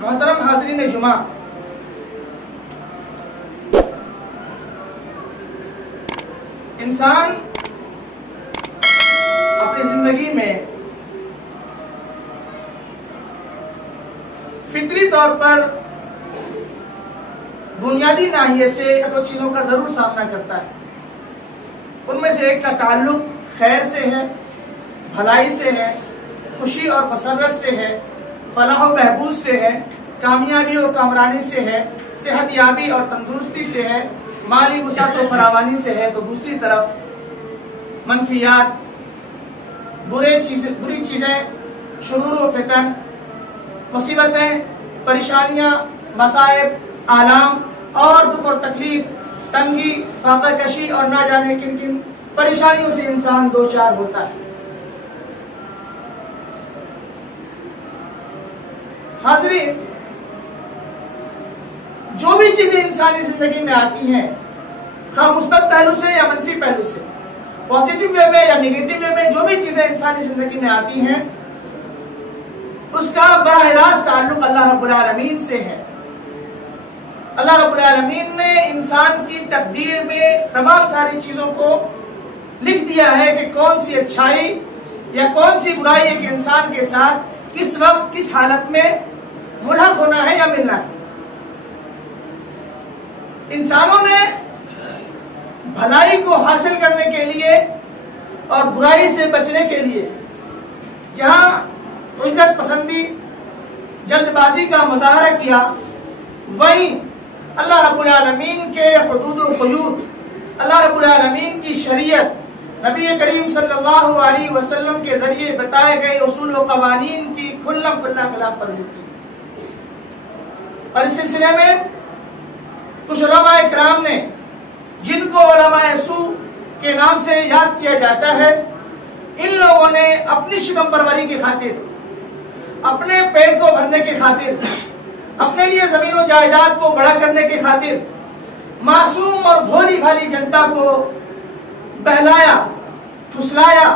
محترم حاضرین جمعہ، انسان اپنی زندگی میں فطری طور پر بنیادی ناحیے سے دو چیزوں کا ضرور سامنا کرتا ہے۔ ان میں سے ایک کا تعلق خیر سے ہے، بھلائی سے ہے، خوشی اور مسرت سے ہے، فلاح و بہبود سے ہے، کامیابی اور کامرانی سے ہے، صحت یابی اور تندرستی سے ہے، مالی وسعت و فراوانی سے ہے۔ تو دوسری طرف منفیات، بری چیزیں، شرور و فتن، مصیبتیں، پریشانیاں، مصائب، آلام اور دکھ اور تکلیف، تنگی، فاقہ کشی اور نہ جانے کن کن پریشانیوں سے انسان دوچار ہوتا ہے۔ حاضرین، جو بھی چیزیں انسانی زندگی میں آتی ہیں، خواہ مثبت پہلو سے یا منفی پہلو سے، پازیٹیو وے میں یا نیگیٹو وے میں، جو بھی چیزیں انسانی زندگی میں آتی ہیں اس کا براہ راست تعلق اللہ رب العالمین سے ہے۔ اللہ رب العالمین نے انسان کی تقدیر میں تمام ساری چیزوں کو لکھ دیا ہے کہ کون سی اچھائی یا کون سی برائی ایک انسان کے ساتھ کس وقت کس حالت میں ملحق ہونا ہے یا ملنا ہے۔ انسانوں نے بھلائی کو حاصل کرنے کے لیے اور برائی سے بچنے کے لیے جہاں عجلت پسندی، جلد بازی کا مظاہرہ کیا، وہیں اللہ رب العالمین کے حدود و قیود، اللہ رب العالمین کی شریعت، نبی کریم صلی اللہ علیہ وسلم کے ذریعے بتائے گئے اصول و قوانین کی کھلم کھلا خلاف ورزی کی۔ اور اس سلسلے میں کچھ علماء اکرام نے، جن کو علماء سوء کے نام سے یاد کیا جاتا ہے، ان لوگوں نے اپنی شکم پروری کی خاطر، اپنے پیٹ کو بھرنے کی خاطر، اپنے لیے زمین و جائیداد کو بڑا کرنے کی خاطر معصوم اور بھولی بھالی جنتا کو بہلایا، پھسلایا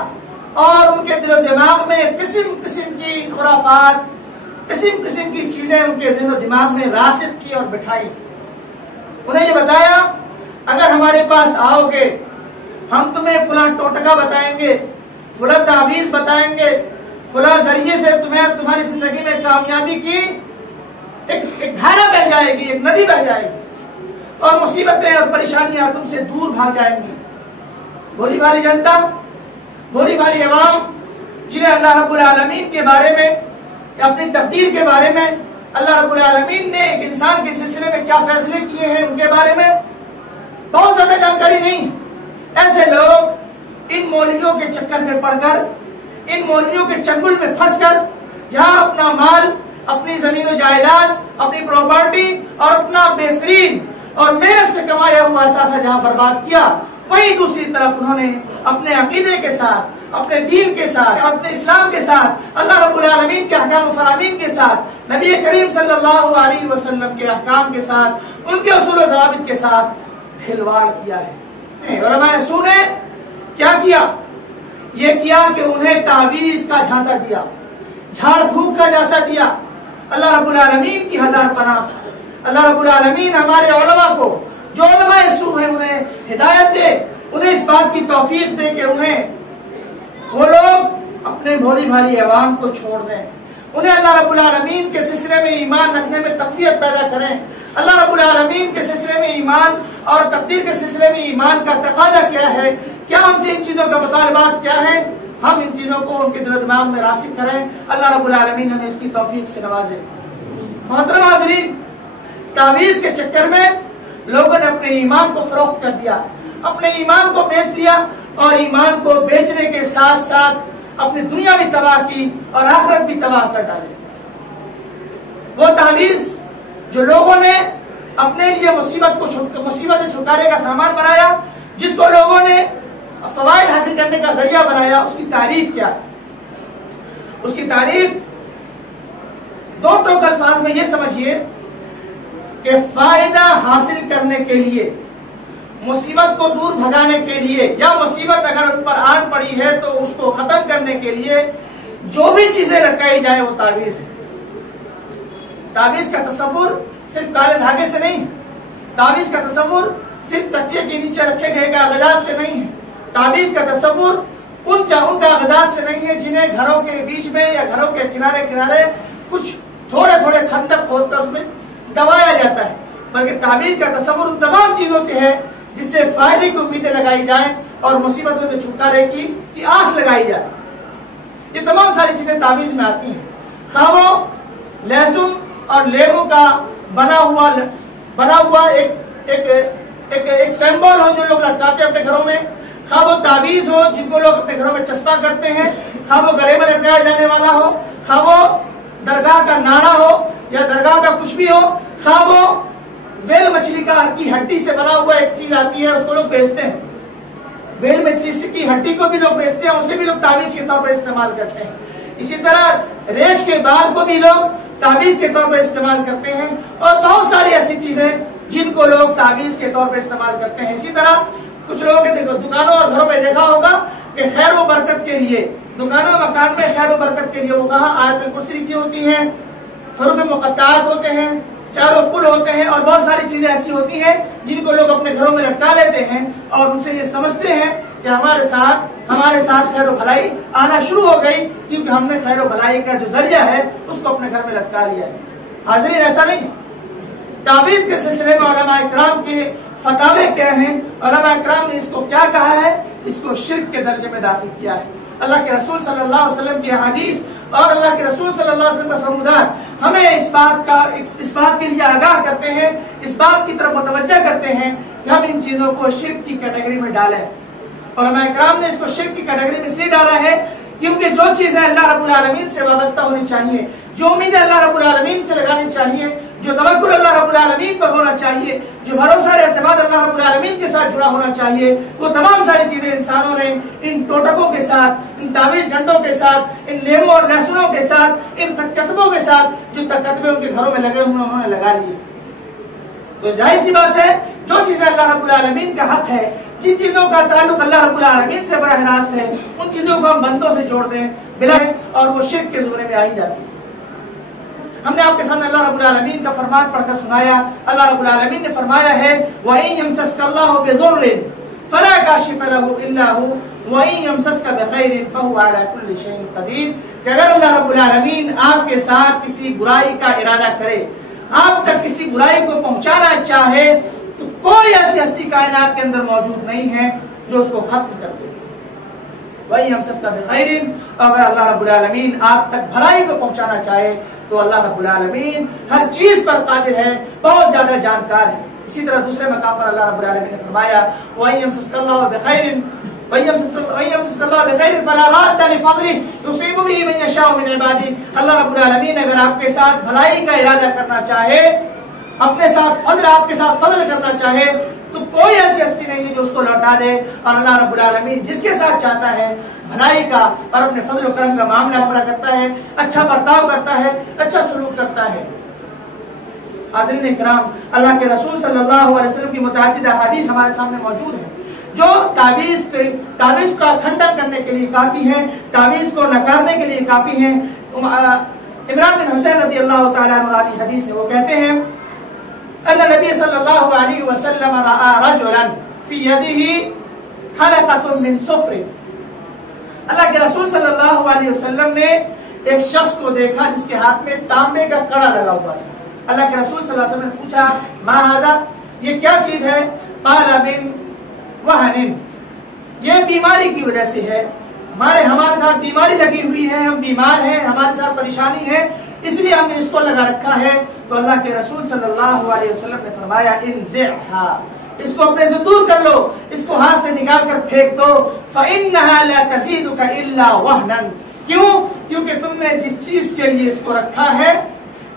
اور ان کے دل و دماغ میں قسم قسم کی خرافات، قسم قسم کی چیزیں ان کے ذہن و دماغ میں راسخ کی اور بٹھائی۔ انہیں یہ بتایا، اگر ہمارے پاس آؤ گے ہم تمہیں فلاں ٹوٹکا بتائیں گے، فلاں تعویذ بتائیں گے، فلاں ذریعے سے تمہاری زندگی میں کامیابی کی ایک دھارا بہ جائے گی، ایک ندی بہ جائے گی اور مصیبتیں اور پریشانیاں تم سے دور بھاگ جائیں گی۔ بھولی بھالی جنتا، بھولی بھالی عوام، جنہیں اللہ رب العالمین کے بارے میں، اپنی تقدیر کے بارے میں، اللہ رب العالمین نے ایک انسان کے سلسلے میں کیا فیصلے کیے ہیں ان کے بارے میں بہت زیادہ جانکاری نہیں۔ ایسے لوگ ان مولویوں کے چکر میں پڑ کر، ان مولویوں کے چنگل میں پھنس کر، جہاں اپنا مال، اپنی زمین و جائیداد، اپنی پراپرٹی اور اپنا بہترین اور محنت سے کمایا ہوا اثاثہ جہاں برباد کیا، وہیں دوسری طرف انہوں نے اپنے عقیدے کے ساتھ، اپنے دین کے ساتھ، اپنے اسلام کے ساتھ، اللہ رب العالمین کے احکام و فرامین کے ساتھ، نبی کریم صلی اللہ علیہ وسلم کے احکام کے ساتھ، ان کے اصول و ضوابط کے ساتھ کھلواڑ کیا ہے۔ علماء سوء نے کیا کیا؟ یہ کیا کہ انہیں تعویذ کا جھانسا دیا، جھاڑ پھونک کا جھانسا دیا۔ اللہ رب العالمین کی ہزار پناہ، اللہ رب العالمین ہمارے علماء کو، جو علماء سوء ہیں، انہیں ہدایت دے، انہیں اس بات کی توفیق دے کہ وہ لوگ اپنے بھولی بھالی عوام کو چھوڑ دیں، انہیں اللہ رب العالمین کے سلسلے میں ایمان رکھنے میں تقویت پیدا کریں۔ اللہ رب العالمین کے سلسلے میں ایمان اور تقدیر کے سلسلے میں ایمان کا تقاضا کیا ہے، کیا ہم سے ان چیزوں کا مطالبات کیا ہیں، ہم ان چیزوں کو ان کے دل و دماغ میں راسخ کریں۔ اللہ رب العالمین ہمیں اس کی توفیق سے نوازے۔ محترم حاضرین، تعویذ کے چکر میں لوگوں نے اپنے ایمان کو فروخت کر دیا، اپنے ایمان کو بیچ دیا اور ایمان کو بیچنے کے ساتھ ساتھ اپنی دنیا بھی تباہ کی اور آخرت بھی تباہ کر ڈالے۔ وہ تعویذ جو لوگوں نے اپنے لیے مصیبت سے چھٹکارے کا سامان بنایا، جس کو لوگوں نے فوائد حاصل کرنے کا ذریعہ بنایا، اس کی تعریف کیا؟ اس کی تعریف دو ٹوک الفاظ میں یہ سمجھیے کہ فائدہ حاصل کرنے کے لیے، مصیبت کو دور بھگانے کے لیے، یا مصیبت اگر ان پر آن پڑی ہے تو اس کو ختم کرنے کے لیے جو بھی چیزیں لٹکائی جائیں وہ تعویذ ہے۔ ताबीज का तस्वुर सिर्फ काले धागे से नहीं, ताबीज का तस्वुर सिर्फ तकिए के नीचे रखे गए कागजात से नहीं है, ताबीज का तस्वुर उन कागजात से नहीं है जिन्हें घरों के बीच में या घरों के किनारे किनारे कुछ थोड़े थोड़े खंदक खोदकर उसमें दबाया जाता है, बल्कि ताबीज का तस्वुर उन तमाम चीजों से है जिससे फायदे की उम्मीदें लगाई जाए और मुसीबतों से छुटकारे की आस लगाई जाए। ये तमाम सारी चीजें ताबीज में आती हैं। खावो लहसुन और लेबू का बना हुआ एक सिंबल हो जो लोग लटकाते हैं अपने घरों में, खा वो ताबीज हो जिनको लोग अपने घरों में चस्पा करते हैं, खा वो गले में लटकाया जाने वाला हो, खा वो दरगाह का नाड़ा हो या दरगाह का कुछ भी हो, खा वो वेल मछली की हड्डी से बना हुआ एक चीज आती है उसको लोग बेचते हैं, वेल मछली की हड्डी को भी लोग बेचते हैं, उसे भी लोग ताबीज के तौर पर इस्तेमाल करते हैं। इसी तरह रेश के बाल को भी लोग ताबीज के तौर पर इस्तेमाल करते हैं और बहुत सारी ऐसी चीजें जिनको लोग ताबीज के तौर पर इस्तेमाल करते हैं। इसी तरह कुछ लोगों के दुकानों और घरों में देखा होगा कि खैर व बरकत के लिए, दुकानों मकान में खैर व बरकत के लिए वो कहा आयतुल कुर्सी लिखी होती है, हरूफ मुक़त्ताअत होते हैं, चारों कुल होते हैं और बहुत सारी चीजें ऐसी होती हैं जिनको लोग अपने घरों में लटका लेते हैं और उनसे ये समझते हैं कि हमारे साथ खैर व भलाई आना शुरू हो गई क्योंकि हमने खैर व भलाई का जो जरिया है उसको अपने घर में लटका लिया है। हाज़रीन, ऐसा नहीं। ताबीज के सिलसिले में उलमा इकराम के फतावे क्या हैं, उलमा इकराम ने इसको क्या कहा है, इसको शिर्क के दर्जे में दाखिल किया है। अल्लाह के रसूल सल्लल्लाहु अलैहि वसल्लम की हदीस और अल्लाह के रसूल सल्लल्लाहु अलैहि वसल्लम का फरमादार हमें इस बात के लिए आगाह करते हैं, इस बात की तरफ मुतवज्जा करते हैं कि हम इन चीजों को शिर्क की कैटेगरी में डालें। उलमा इकराम ने इसको शिर्क की कैटेगरी में इसलिए डाला है क्योंकि जो चीजें अल्लाह रब्बुल आलमीन से वाबस्ता होनी चाहिए, जो उम्मीदें अल्लाह रब्बुल आलमीन से लगानी चाहिए, जो तवक्कुल अल्लाह रब्बुल आलमीन पर होना चाहिए, जो भरोसा और एतमाद अल्लाह रब्बुल आलमीन के साथ जुड़ा होना चाहिए, वो तमाम सारी चीजें इंसानों ने इन टोटकों के साथ, इन ताबीज घंटों के साथ, इन लेमों और लहसुनों के साथ, इन कतबों के साथ जो कतबे उनके घरों में लगे हुए उन्होंने लगा लिए। तो जाहिर सी बात है जो चीजें अल्लाह रब्बुल आलमीन का हक है, जिन चीजों का ताल्लुक अल्लाह रब्बुल आलमीन से बराह रास्त है, उन चीजों को हम बंदों से जोड़ दें बिला और वो शिर्क के ज़ुमरे में आ ही जाती है। हमने आपके सामने अल्लाह रब्बुल आलमीन का फरमान पढ़कर सुनाया। अल्लाह रब्बुल आलमीन ने फरमाया है व इन यमसस्कल्लाहु बिज़ुर्रिन फला काशिफ लहु इल्ला हु व इन यमसस्का बिखैरिन फहुवा अला कुल्ली शैइन क़दीर, कि अगर अल्लाह रब्बुल आलमीन आपके साथ किसी बुराई का इरादा करे, आप तक किसी बुराई को पहुंचाना चाहे, तो कोई ऐसी हस्ती कायनात के अंदर मौजूद नहीं है जो उसको खत्म कर दे। वही हम सबका बिखैरिन, अगर अल्लाह रब्बुल आलमीन आप तक भलाई को पहुंचाना चाहे तो अल्लाह रब्बुल आलमीन हर चीज पर कादिर है, बहुत ज्यादा जानकार है। इसी तरह दूसरे मकाम पर अल्लाह रब्बुल आलमीन ने फरमाया वही हम सल्लल्लाहु बिखैरिन फला राद्दा लिफज़लिही युसीबु बिही मन यशाउ मिन इबादिही। अल्लाह रब्बुल आलमीन अगर आपके साथ भलाई का इरादा करना चाहे, अपने साथ आपके साथ फजल करना चाहे, तो कोई ऐसी हस्ती नहीं है जो उसको लौटा दे। और अल्लाह रब्बुल आलमीन जिसके साथ चाहता है भलाई का और अपने फजल और करम का मामला पूरा करता है, अच्छा बर्ताव करता है, अच्छा सलूक करता है। हाज़रीन इकराम, अल्लाह के रसूल सल्लल्लाहु अलैहि वसल्लम की मुतअद्दिद अहादीस हमारे सामने मौजूद है जो ताबीज का खंडन करने के लिए काफी है, ताबीज को नकारने के लिए काफी है। इमरान बिन हुसैन रज़ियल्लाहु तआला अन्हु की हदीस है, वो कहते हैं अन्ना नबी सल्लल्लाहु अलैहि वसल्लम रआ रजुलन फी यदिही हलक़तुन मिन सुफ्र। अल्लाह के रसूल सल्लल्लाहु अलैहि वसल्लम ने एक शख्स को देखा जिसके हाथ में तांबे का कड़ा लगा हुआ था। अल्लाह के रसूल सल्लल्लाहु अलैहि वसल्लम ने पूछा मा हादा, ये क्या चीज है? क़ाल मिन वहनिन, ये बीमारी की वजह से है, हमारे साथ बीमारी लगी हुई है, हम बीमार हैं, हमारे साथ परेशानी है, इसलिए हमने इसको लगा रखा है। तो अल्लाह के रसूल सल्लल्लाहु अलैहि वसल्लम ने फरमाया इनज़िहा, इसको अपने से दूर कर लो, इसको हाथ से निकाल कर फेंक दो। फ़इन्नहा ला तज़ीदुका इल्ला वहनन, क्यों? क्योंकि तुमने जिस चीज के लिए इसको रखा है,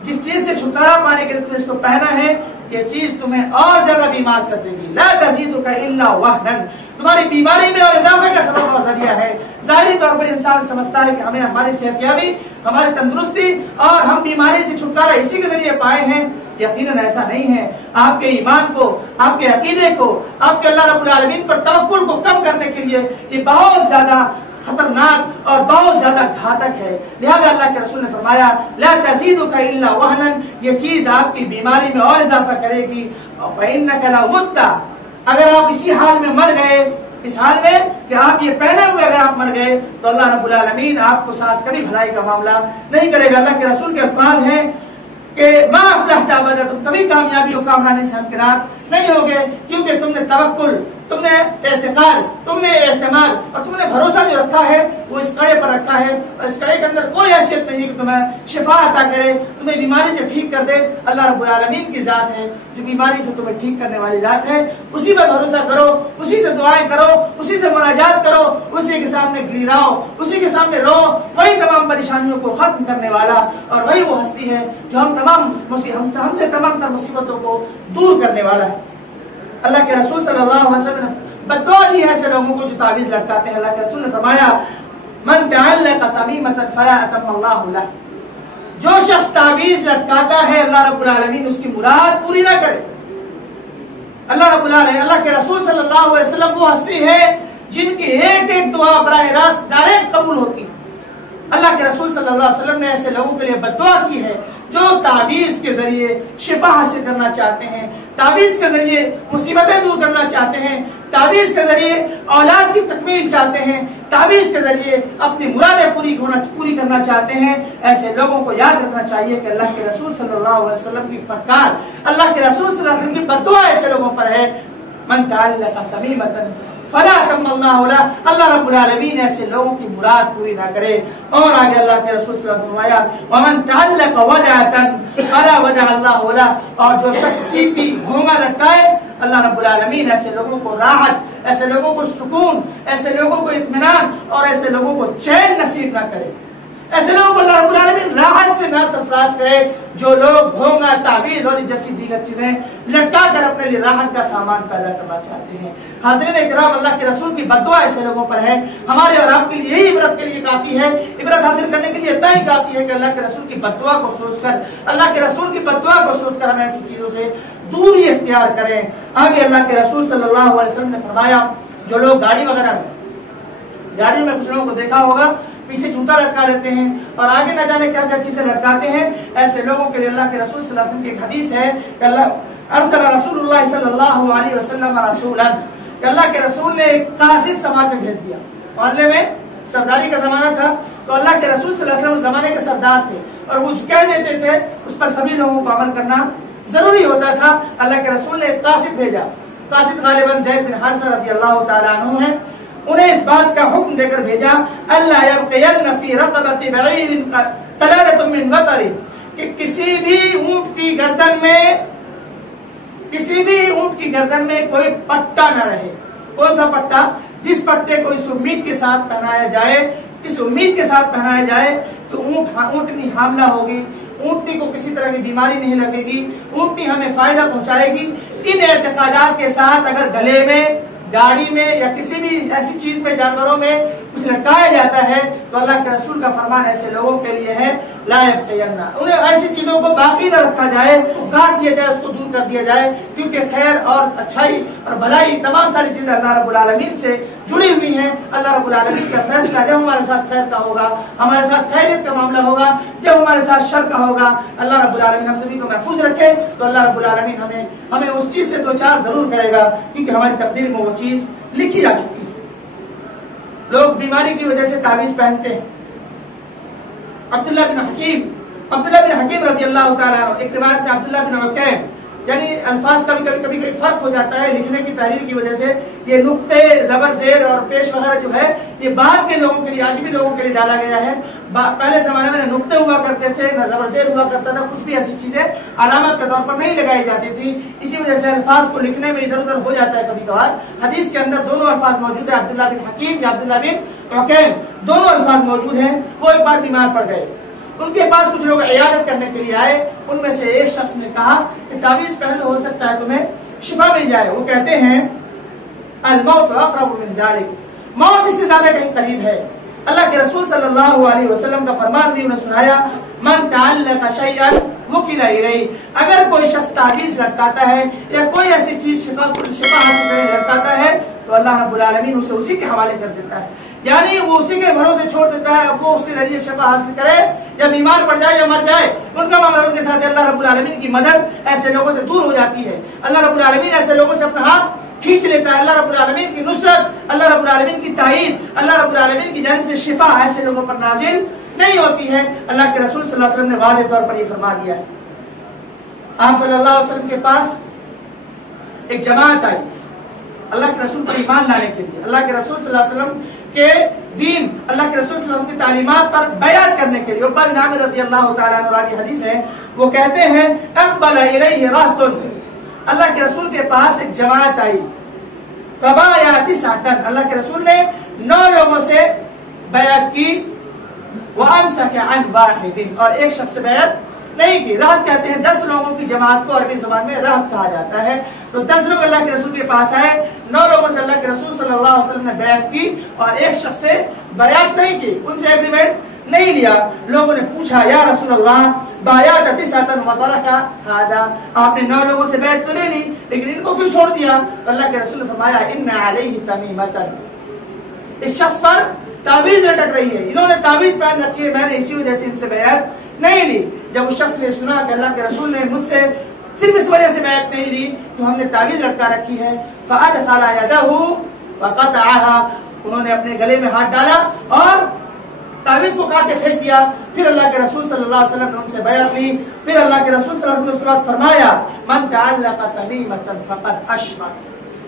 जिस चीज से छुटकारा पाने के लिए तुमने इसको पहना है, ये चीज तुम्हें और ज्यादा बीमार कर देगी। ला तज़ीदुका इल्ला वहनन, तुम्हारी बीमारी में और इजाफे का सबब और जरिया है। जाहिरी तौर पर इंसान समझता है कि हमें हमारी सेहतयाबी, हमारी तंदुरुस्ती और हम बीमारी से छुटकारा इसी के जरिए पाए हैं। यकीनन ऐसा नहीं है। आपके ईमान को, आपके अकीदे को, आपके अल्लाह रब्बुल आलमीन पर तवक्कुल को कम करने के लिए ये बहुत ज्यादा खतरनाक और बहुत ज्यादा घातक है। लिहाजा अल्लाह के रसूल ने फरमाया ला तज़ीदुका इल्ला वहनन, ये चीज आपकी बीमारी में और इजाफा करेगी। फ़इन्नका लौ मुत्ता, अगर आप इसी हाल में मर गए, इस हाल में कि आप ये पहने हुए अगर आप मर गए, तो अल्लाह रब्बुल आलमीन आपको साथ कभी भलाई का मामला नहीं करेगा। अल्लाह के रसूल के अल्फाज हैं कि मा अफ़लहता अबदा, तुम कभी कामयाबी और कामरानी से हमकिनार नहीं होगे, क्योंकि तुमने तवक्कुल, तुमने एतिकाल, तुमने एहतमाल और तुमने भरोसा जो रखा है वो इस कड़े पर रखा है, और इस कड़े के अंदर कोई हैसियत नहीं कि तुम्हें शिफा अता करे, तुम्हें बीमारी से ठीक कर दे। अल्लाह रब्बुल आलमीन की जात है जो बीमारी से तुम्हें ठीक करने वाली जात है। उसी पर भरोसा करो, उसी से दुआएं करो, उसी से मुनाजात करो, उसी के सामने गिराओ, उसी के सामने रो। वही तमाम परेशानियों को खत्म करने वाला और वही वो हस्ती है जो हमसे तमाम तर मुसीबतों को दूर करने वाला है। अल्लाह के रसूल सल्लल्लाहु अलैहि वसल्लम ने बद्दुआ दी है ऐसे लोगों को जो तावीज लटकाते हैं। अल्लाह के रसूल ने फरमाया मन तअल्लक़ तमीमतन फला अतम्मल्लाहु लह, जो शख्स तावीज लटकाता है अल्लाह रब्बुल आलमीन उसकी मुराद पूरी ना करे। अल्लाह के रसूल सल्लल्लाहु अलैहि वसल्लम वो हस्ती है जिनकी एक एक दुआ बराह रास्त डायरेक्ट कबूल होती है। अल्लाह के रसूल सल्लल्लाहु अलैहि वसल्लम ने ऐसे लोगों के लिए बद्दुआ की है जो तावीज के जरिए शिफा हासिल करना चाहते हैं, तावीज के जरिए मुसीबतें दूर करना चाहते हैं, तावीज के जरिए औलाद की तकमील चाहते हैं, तावीज के जरिए अपनी मुरादें पूरी करना चाहते हैं। ऐसे लोगों को याद रखना चाहिए कि अल्लाह के रसूल सल्लल्लाहु अलैहि वसल्लम की फटकार, अल्लाह के रसूल सल्लल्लाहु अलैहि वसल्लम की बद्दुआ ऐसे लोगों पर है मन तअल्लक़ तमीमतन फला अतम्मल्लाहु लह, अल्लाह रब्बुल आलमीन ऐसे लोगों की मुराद पूरी ना करे। और आगे अल्लाह के रसूल सल्लल्लाहु अलैहि वसल्लम ने फरमाया वमन तअल्लक़ वजअतन फला वजअल्लाहु लह, और जो शख्स सीपी घोंगा लटकाए अल्लाह रब्बुल आलमीन ऐसे लोगों को राहत, ऐसे लोगों को सुकून, ऐसे लोगों को इत्मीनान और ऐसे लोगों को चैन नसीब ना करे। ऐसे लोगों को अल्लाह रब्बुल आलमीन राहत से ना सरफराज करे जो लोग भोंगा, तावीज और जैसी दीगर चीजें लटका कर अपने लिए राहत का सामान पैदा करना चाहते हैं। हाज़रीन इकराम, अल्लाह के रसूल की बद्दुआ ऐसे लोगों पर है। हमारे और आपके लिए यही इबरत के लिए काफी है, इबरत हासिल करने के लिए इतना ही काफी है कि अल्लाह के रसूल की बद्दुआ को सोचकर, अल्लाह के रसूल की बद्दुआ को सोचकर हमें ऐसी चीजों से दूरी इख्तियार करें। आगे अल्लाह के रसूल सल्लल्लाहु अलैहि वसल्लम ने फरमाया जो लोग गाड़ी वगैरह में, गाड़ी में कुछ लोगों को देखा होगा पीछे जूता लटका लेते हैं और आगे न जाने क्या क्या चीजें लटकाते हैं, ऐसे लोगों के लिए अल्लाह के रसूल सल्लल्लाहु अलैहि वसल्लम की एक हदीस है कि अरसल रसूलुल्लाह सल्लल्लाहु अलैहि वसल्लम रसूलन, कि अल्लाह के रसूल ने एक कासिद समाज में भेज दिया। मोहल्ले में सरदारी का जमाना था तो अल्लाह के रसूल सल्लल्लाहु अलैहि वसल्लम उस जमाने के सरदार थे और वो कह देते थे उस पर सभी लोगों को अमल करना जरूरी होता था। अल्लाह के रसूल ने एक कासिद भेजा, कासिद गालिबन ज़ैद बिन हारिसा रज़ियल्लाहु ताला अन्हु है। उन्हें इस बात का हुक्म देकर भेजा अल्लाह यब्क़ियन्न फ़ी रक़बति बईरिन क़लादतुम मिन वतरिन, कि किसी भी ऊंट की गर्दन में कोई पट्टा न रहे। कौन सा पट्टा? जिस पट्टे को इस उम्मीद के साथ पहनाया जाए, इस उम्मीद के साथ पहनाया जाए तो ऊंटनी हामला होगी, ऊंटनी को किसी तरह की बीमारी नहीं लगेगी, ऊंटनी हमें फायदा पहुंचाएगी। इन एतकादात के साथ अगर गले में, गाड़ी में या किसी भी ऐसी चीज में, जानवरों में कुछ लटकाया जाता है तो अल्लाह के रसूल का फरमान ऐसे लोगों के लिए है ला यब्क़ियन्ना, उन्हें ऐसी चीजों को बाकी न रखा जाए, काट दिया जाए, उसको दूर कर दिया जाए, क्योंकि खैर और अच्छाई और भलाई तमाम सारी चीजें अल्लाह रब्बुल आलमीन से जुड़ी हुई हैं। अल्लाह रब्बुल आलमीन का फैसला जब हमारे साथ खैर का होगा, हमारे साथ खैरियत का मामला होगा, जब हमारे साथ शर का होगा, अल्लाह रब्बुल आलमीन हम सभी को महफूज रखे तो अल्लाह रब्बुल आलमीन हमें उस चीज से दो चार जरूर करेगा, क्योंकि हमारी तकदीर में वो चीज लिखी जा चुकी है। लोग बीमारी की वजह से तावीज पहनते हैं। अब्दुल्लाह बिन हकीम रज़ियल्लाहु ताला अन्हु, एक रिवायत में अब्दुल्लाह बिन उकैम, यानी अल्फाज का भी कभी फर्क हो जाता है लिखने की तहरीर की वजह से। ये नुक्ते, जबर, जेर और पेश वगैरह जो है ये बाद के लोगों के लिए, आजमी लोगों के लिए डाला गया है। पहले जमाने में नुक्ते हुआ करते थे, न जबर जेर हुआ करता था, कुछ भी ऐसी चीजें अलामत के तौर पर नहीं लगाई जाती थी। इसी वजह से अल्फाज को लिखने में इधर उधर हो जाता है कभी कभार। हदीस के अंदर दोनों अल्फाज मौजूद है, अब्दुल्लाह बिन हकीम या अब्दुल्लाह बिन उकैम, दोनों अल्फाज मौजूद हैं। वो एक बार बीमार पड़ गए, उनके पास कुछ लोग इयादत करने के लिए आए। उनमें से एक शख्स ने कहा कि तावीज पहन हो सकता है तुम्हें शिफा मिल जाए। वो कहते हैं अल मौत अक़रबु मिन ज़ालिक, मौत इससे ज्यादा कहीं करीब है। अल्लाह के रसूल सल्लल्लाहु अलैहि वसल्लम का फरमान भी उन्हें सुनाया मन तअल्लक़ शैअन वुकिला इलैहि, अगर कोई शख्स तावीज लटकाता है या कोई ऐसी चीज शिफा हासिल करने लटकाता है तो अल्लाह रब्बुल आलमीन उसे उसी के हवाले कर देता है। यानी वो उसी के भरोसे छोड़ देता है, वो उसके जरिए शफा हासिल करे, या बीमार पड़ जाए या मर जाए, उनका मामला उनके साथ अल्लाह रब्बुल आलमीन की मदद ऐसे लोगों से दूर हो जाती है। अल्लाह रब्बुल आलमीन ऐसे लोगों से अपना हाथ खींच लेता है। अल्लाह रब्बुल आलमीन की नुसरत, अल्लाह रब्बुल आलमीन की ताईद, अल्लाह रब्बुल आलमीन की जानिब से शिफा ऐसे लोगों पर नाजिल नहीं होती है। अल्लाह के रसूल सल्लल्लाहु अलैहि वसल्लम ने वाज़ेह तौर पर ये फरमा दिया है। आप सल्लल्लाहु अलैहि वसल्लम के पास एक जमात आई अल्लाह के रसूल पर ईमान लाने के लिए, अल्लाह के रसूल सल्लल्लाहु अलैहि वसल्लम के दीन, अल्लाह के रसूल सल्लल्लाहु अलैहि वसल्लम की तालीमात पर बयान करने के लिए। उक़बा बिन आमिर रज़ियल्लाहु तआला अन्हु की हदीस है, वो कहते हैं अक़बल इलैहि रहतुन, अल्लाह के रसूल के पास एक जमात आई, फबायाति सातन, अल्लाह के रसूल ने 9 लोगों से बयात की, वअमसक अन वाहिदिन, और एक शख्स से बयात नहीं की। रहत कहते हैं 10 लोगों की जमात को अरबी जुबान में रहत कहा जाता है। तो 10 लोग अल्लाह के रसूल के पास आए, 9 लोगों से अल्लाह के रसूल सल्लल्लाहु अलैहि वसल्लम ने बयात की और एक शख्स से बयात नहीं की, उनसे एग्रीमेंट नहीं लिया। लोगों ने पूछा, या रसूल अल्लाह बायात अतिसातन व तरका हादा, आपने 9 लोगों से बैत तो ले ली, लेकिन इनको क्यों छोड़ दिया? अल्लाह के रसूल ने फरमाया, इन्ना अलैहि तमीमतन, इस शख्स पर तावीज लटक रही है, इन्होंने तावीज पहन रखी है, मैंने इसी वजह से इनसे बैत नहीं ली। जब उस शख्स ने सुना कि अल्लाह के रसूल ने मुझसे सिर्फ इस वजह से बैत नहीं ली तो हमने तावीज लटका रखी है, फअदखला यदहु वक़तअहा, उन्होंने अपने गले में हाथ डाला और तावीज को काट के फेंक दिया। फिर अल्लाह के रसूल सल्लल्लाहु अलैहि वसल्लम ने उनसे बयात ली। फिर अल्लाह के रसूल सल्लल्लाहु अलैहि वसल्लम ने उसके बाद फरमाया, मन तअल्लक़ तमीमतन फ़क़द अशरक,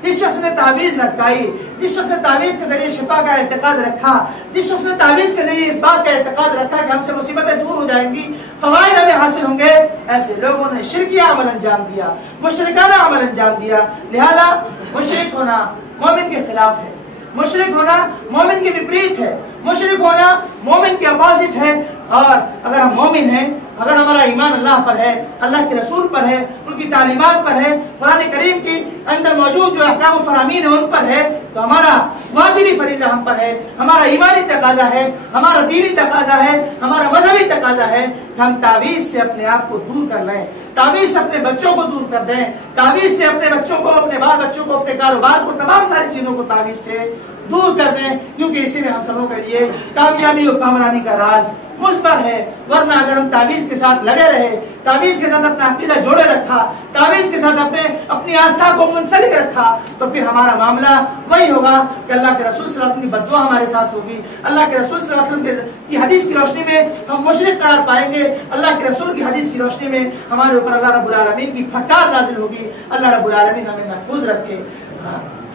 जिस शख्स ने तावीज लटकाई, जिस शख्स ने तावीज के जरिए शिफा का एतकाद रखा, जिस शख्स ने तावीज के जरिए इस बात का एतकाद रखा कि हमसे मुसीबतें दूर हो जाएंगी, फवाइद हमें हासिल होंगे, ऐसे लोगों ने शिरकिया अमल अंजाम दिया, मुशरिकाना अमल अंजाम दिया। लिहाजा मुशरिक होना मोमिन के खिलाफ है, मुशरिक होना मोमिन के विपरीत है, मुशरिक होना मोमिन के अपोजिट है। और अगर हम मोमिन हैं, अगर हमारा ईमान अल्लाह पर है, अल्लाह के रसूल पर है, उनकी तालीमात पर है, कुरान करीम की अंदर मौजूद जो अहकाम फरामीन है उन पर है, तो हमारा वाजिबी फरीज़ा हम पर है, हमारा ईमानी तकाजा है, हमारा दीनी तकाजा है, हमारा मजहबी तकाजा है कि हम तावीज से अपने आप को दूर कर लें, तावीज से अपने बच्चों को दूर कर दें, तावीज से अपने बच्चों को, अपने बाल बच्चों को, अपने कारोबार को, तमाम सारी चीजों को तावीज से दूर कर दें, क्योंकि इसी में हम सबों के लिए कामयाबी और कामरानी का राज मुझ पर है। वरना अगर हम तावीज के साथ लगे रहे, तावीज के साथ अपना अकीदा जोड़े रखा, तावीज के साथ अपनी आस्था को मुंसलिक रखा, तो फिर हमारा मामला वही होगा कि अल्लाह के रसूल सल्लल्लाहु अलैहि वसल्लम की बद्दुआ हमारे साथ होगी। अल्लाह के रसूल सल्लल्लाहु अलैहि वसल्लम की हदीस की रोशनी में हम मुशरिक करार पाएंगे, अल्लाह के रसूल की हदीस की रोशनी में हमारे ऊपर अल्लाह रब्बुल आलमीन की फटकार नाजिल होगी। अल्लाह रब्बुल आलमीन हमें महफूज रखे।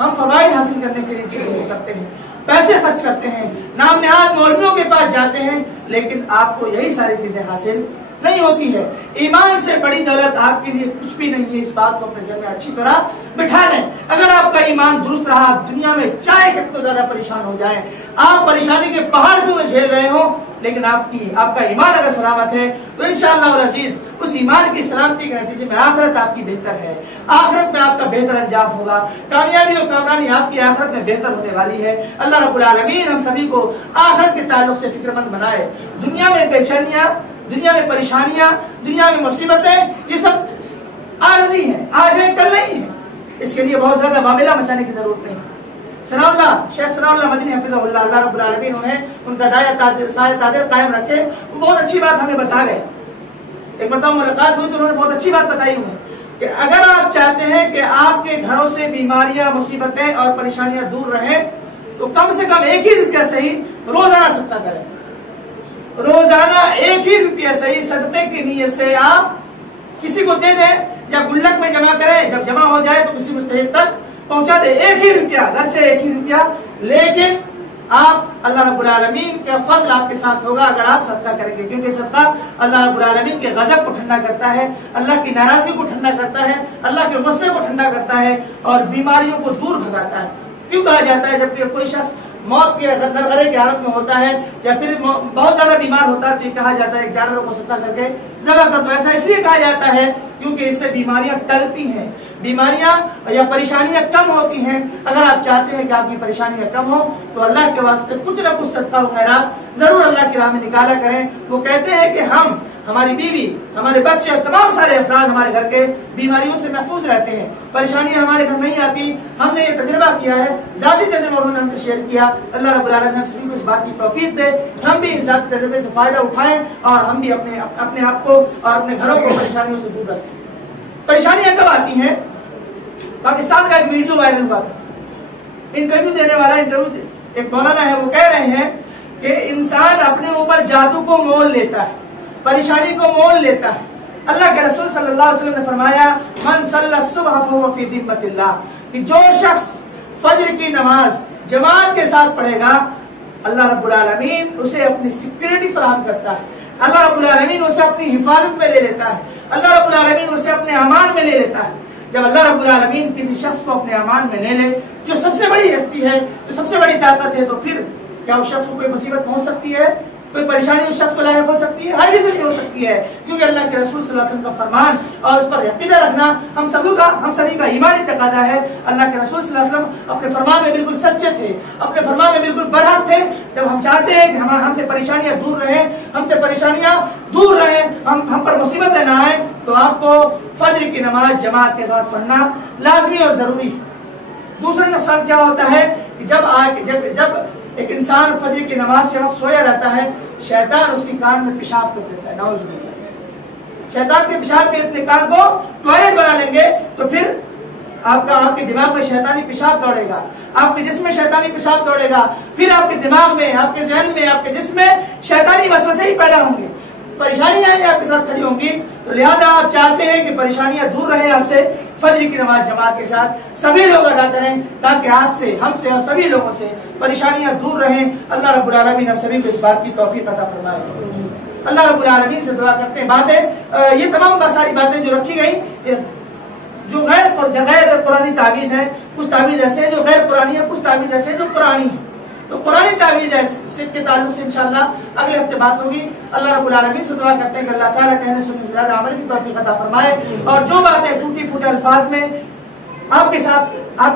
हम फवाइद हासिल करने के लिए चीजें करते हैं, पैसे खर्च करते हैं, नाम निहाद मौलवियों के पास जाते हैं, लेकिन आपको यही सारी चीजें हासिल नहीं होती है। ईमान से बड़ी दौलत आपके लिए कुछ भी नहीं है, इस बात को अपने ज़हन में अच्छी तरह बिठा लें। अगर आपका ईमान दुरुस्त रहा, दुनिया में चाहे कितना ज्यादा परेशान हो जाए, आप परेशानी के पहाड़ क्यों न झेल रहे हो, लेकिन आपका ईमान अगर सलामत है तो इंशाअल्लाह अज़ीज उस ईमान की सलामती के नतीजे में आखिरत आपकी बेहतर है, आखिरत में आपका बेहतर अंजाम होगा, कामयाबी और कामरानी आपकी आखिरत में बेहतर होने वाली है। अल्लाह रब्बुल आलमीन हम सभी को आखिरत के ताल्लुक से फिक्रमंद बनाए। दुनिया में बेचैनियां, दुनिया में परेशानियां, दुनिया में मुसीबतें, ये सब आरज़ी हैं, आज है कल नहीं है, इसके लिए बहुत ज्यादा मामला मचाने की जरूरत नहीं है। शेख सनाउल्लाह मदनी हफिज़हुल्लाह, अल्लाह रब्बुल आलमीन उन्हें उनका साया तादिर कायम रखे, वो बहुत अच्छी बात हमें बता गए। एक मरतबा मुलाकात हुई तो उन्होंने बहुत अच्छी बात बताई हुई कि अगर आप चाहते हैं कि आपके घरों से बीमारियां, मुसीबतें और परेशानियां दूर रहें, तो कम से कम 1 ही रुपया सही रोजाना सदका करें। रोजाना 1 ही रुपया सही सदके की नीयत से आप किसी को दे दें या गुल्लक में जमा करें, जब जमा हो जाए तो किसी मुस्तहिक तक पहुंचा दे। 1 ही रुपया, गर्चे 1 ही रुपया, लेकिन आप अल्लाह रब्बुल आलमीन का फजल आपके साथ होगा अगर आप सदका करेंगे, क्योंकि सदका अल्लाह रब्बुल आलमीन के गजब को ठंडा करता है, अल्लाह की नाराजगी को ठंडा करता है, अल्लाह के गुस्से को ठंडा करता है और बीमारियों को दूर भगाता है। क्यों कहा जाता है जबकि कोई शख्स मौत के नरगरे की हालत में होता है या फिर बहुत ज्यादा बीमार होता है तो ये कहा जाता है जानवरों को सदका करके ज़बह कर दो। ऐसा इसलिए कहा जाता है क्योंकि इससे बीमारियां टलती हैं, बीमारियां या परेशानियां कम होती हैं। अगर आप चाहते हैं कि आपकी परेशानियां कम हो तो अल्लाह के वास्ते कुछ न कुछ सदका और खैरात जरूर अल्लाह की राह में निकाला करें। वो कहते हैं कि हम ہماری بیوی، ہمارے بچے اور تمام سارے افراد ہمارے گھر کے بیماریوں سے محفوظ رہتے ہیں، پریشانیاں ہمارے گھر نہیں آتی. ہم نے یہ تجربہ کیا ہے، ذاتی تجربہ انہوں نے ہم سے شیئر کیا. اللہ رب العالمین ہم سبھی کو اس بات کی توفیق دے ہم بھی اس ذاتی تجربے سے فائدہ اٹھائیں اور ہم بھی اپنے آپ کو اور اپنے گھروں کو پریشانیوں سے دور رکھیں. پریشانیاں کب آتی ہیں؟ پاکستان کا ایک ویڈیو وائرل ہوا تھا، انٹرویو دینے والا ایک مولانا ہے، وہ کہہ رہے ہیں کہ انسان اپنے اوپر جادو کو مول لیتا ہے، پریشانی کو مول لیتا ہے. اللہ کے رسول صلی اللہ علیہ وسلم نے فرمایا من صلی الصبح فهو فی ذمۃ اللہ، کہ جو شخص فجر کی نماز جماعت کے ساتھ پڑھے گا اللہ رب العالمین اسے اپنی سیکیورٹی فراہم کرتا ہے، اللہ رب العالمین اسے اپنی حفاظت میں لے لیتا ہے، اللہ رب العالمین اسے اپنے امان میں لے لیتا ہے. جب اللہ رب العالمین کسی شخص کو اپنے امان میں لے لے، جو سب سے بڑی ہستی ہے، جو سب سے بڑی طاقت ہے، تو پھر کیا اس شخص کو کوئی مصیبت پہنچ سکتی ہے؟ کوئی پریشانی اس شخص کو لاحق ہو سکتی ہے؟ ہرگز نہیں ہو سکتی ہے، کیونکہ اللہ کے رسول صلی اللہ علیہ وسلم کا فرمان اور اس پر عقیدہ رکھنا ہم سبھی کا ایمانی تقاضا ہے. اللہ کے رسول صلی اللہ علیہ وسلم اپنے فرمان میں بالکل سچے تھے، اپنے فرمان میں بالکل برحق تھے. جب ہم چاہتے ہیں کہ ہم سے پریشانیاں دور رہیں، ہم پر مصیبتیں نہ آئیں، تو آپ کو فجر کی نماز جماعت کے ساتھ پڑھنا لازمی اور ضروری ہے. دوسرا نقصان کیا ہوتا ہے کہ جب ایک انسان فجر کی نماز کے وقت سویا رہتا ہے، شیطان اس کی کان میں پیشاب کر دیتا ہے. نعوذ باللہ، شیطان کے پیشاب کے اپنے کان کو ٹوائلٹ بنا لیں گے تو پھر آپ کے دماغ میں شیطانی پیشاب دوڑے گا، آپ کے جسم میں شیطانی پیشاب دوڑے گا، پھر آپ کے دماغ میں، آپ کے ذہن میں، آپ کے جسم میں شیطانی وسوسے ہی پیدا ہوں گے، پریشانیاں آپ کے ساتھ کھڑی ہوں گی. تو لہذا آپ چاہتے ہیں کہ پریشانیاں دور رہیں آپ سے، فجر کی نماز جماعت کے ساتھ سبھی لوگ ادا کریں تاکہ آپ سے، ہم سے اور سبھی لوگوں سے پریشانیاں دور رہیں. اللہ رب العالمین ہم سبھی کو اس بات کی توفیق عطا فرمائے. اللہ رب العالمین سے دعا کرتے ہیں. باتیں یہ تمام ساری باتیں جو رکھی گئی جو غیر قرآنی تعویذ ہے، کچھ تعویذ ایسے ہیں جو غیر قرآنی ہے، کچھ تعویذ ایسے ہیں جو قرآنی ہے. تو قرآنی تعویذ کے تعلق سے انشاءاللہ اگلے ہفتے بات ہوگی. اللہ رب العالمین سے دعا کرتے ہیں کہ اللہ تعالیٰ کہنے سننے سے زیادہ عمل کی توفیق عطا فرمائے، اور جو باتیں ٹوٹی پھوٹے الفاظ میں آپ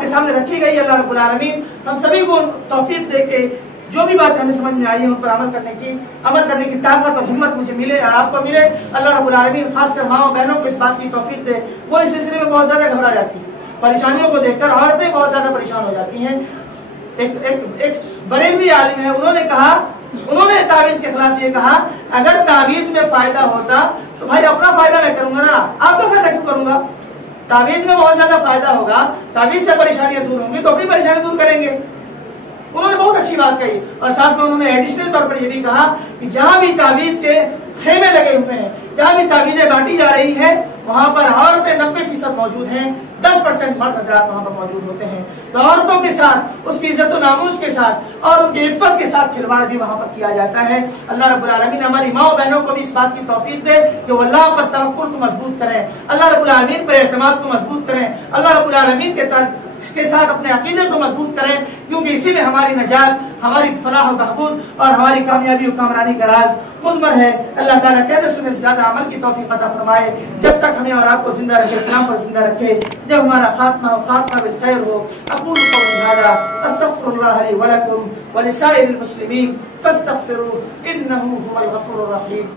کے سامنے رکھی گئی، اللہ رب العالمین ہم سبھی کو توفیق دے کے جو بھی باتیں ہمیں سمجھ میں آئی ہیں ان پر عمل کرنے کی طاقت اور ہمت مجھے ملے اور آپ کو ملے. اللہ رب العالمین خاص کر ماؤں بہنوں کو اس بات کی توفیق دے. وہ اس سلسلے میں بہت زیادہ گھبرا جاتی ہیں، پریشانیوں کو دیکھ کر عورتیں بہت زیادہ پریشان ہو جاتی ہیں. ایک بریلوی عالم ہے، انہوں نے تعویذ کے خلاف یہ کہا اگر تعویذ میں فائدہ ہوتا تو بھائی اپنا فائدہ میں کروں گا نا، آپ کا فائدہ کیوں کروں گا؟ تعویذ میں بہت زیادہ فائدہ ہوگا، تعویذ سے پریشانیاں دور ہوں گی تو اپنی پریشانیاں دور کریں گے. انہوں نے بہت اچھی بات کہی، اور ساتھ میں انہوں نے ایڈیشنل طور پر یہ بھی کہا کہ جہاں بھی تعویذ کے خیمے لگے ہوئے ہیں، جہاں بھی تعویذیں بانٹی جا رہی ہیں، وہاں پر عورتیں 90% موجود ہیں، 10% مرد حضرات وہاں پر موجود ہوتے ہیں. تو عورتوں کے ساتھ، اس کی عزت و ناموس کے ساتھ اور ان کی عفت کے ساتھ کھلواڑ بھی وہاں پر کیا جاتا ہے. اللہ رب العالمین ہماری ماں بہنوں کو بھی اس بات کی توفیق دے کہ وہ اللہ پر توکل کو مضبوط کریں، اللہ رب العالمین پر اعتماد کو مضبوط کریں، اللہ رب العالمین کے ساتھ اپنے عقیدے کو مضبوط کریں، کیونکہ اسی میں ہماری نجات، ہماری فلاح و بہبود اور ہماری کامیابی و کامرانی کا راز مضمر ہے. اللہ تعالیٰ کہنے سننے سے زیادہ عمل کی توفیق عطا فرمائے. جب تک ہمیں اور آپ کو زندہ رکھے، اسلام پر زندہ رکھے، جب ہمارا خاتمہ بالخیر ہو. اقول قولی ھذا استغفر اللہ لی ولکم ولسائر المسلمین فاستغفروہ انہ هو الغفور الرحیم.